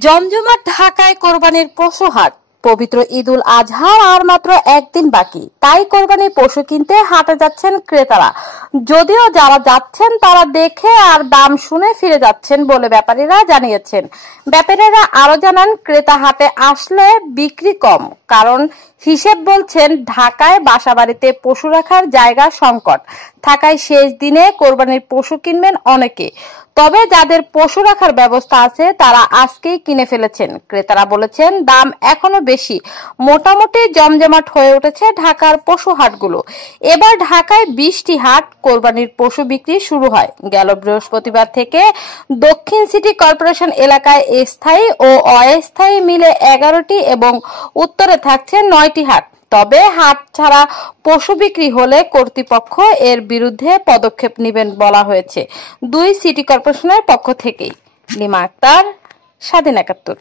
জমজমাট ঢাকায় কোরবানির পশু হাট। পবিত্র ঈদুল আজহার আর মাত্র একদিন বাকি, তাই কোরবানির পশু কিনতে হাটে যাচ্ছেন ক্রেতারা। যদিও যারা যাচ্ছেন তারা দেখে আর দাম শুনে ফিরে যাচ্ছেন বলে ব্যাপারীরা জানিয়েছেন। ব্যাপারীরা আরো জানান, ক্রেতা হাটে আসলে বিক্রি কম, কারণ হিসেব বলছেন ঢাকায় বাসাবাড়িতে পশু রাখার জায়গা সংকট থাকায় শেষ দিনে কোরবানির পশু কিনবেন অনেকে। তবে যাদের পশু রাখার ব্যবস্থা আছে তারা আজকেই কিনে ফেলেছেন। ক্রেতারা বলেছেন দাম এখনো বেশি। মোটামুটি জমজমাট হয়ে উঠেছে ঢাকার পশু হাটগুলো। এবার ঢাকায় 20টি হাট কোরবানির পশু বিক্রি শুরু হয়। গেল বৃহস্পতিবার থেকে দক্ষিণ সিটি কর্পোরেশন এলাকায় স্থায়ী ও অস্থায়ী মিলে 11টি এবং উত্তরে থাকছে 9টি হাট। তবে হাট ছাড়া পশু বিক্রি হলে কর্তৃপক্ষ এর বিরুদ্ধে পদক্ষেপ নেবেন বলা হয়েছে 2 সিটি কর্পোরেশনের পক্ষ থেকেই। লিমা আক্তার, স্বাধীন 71।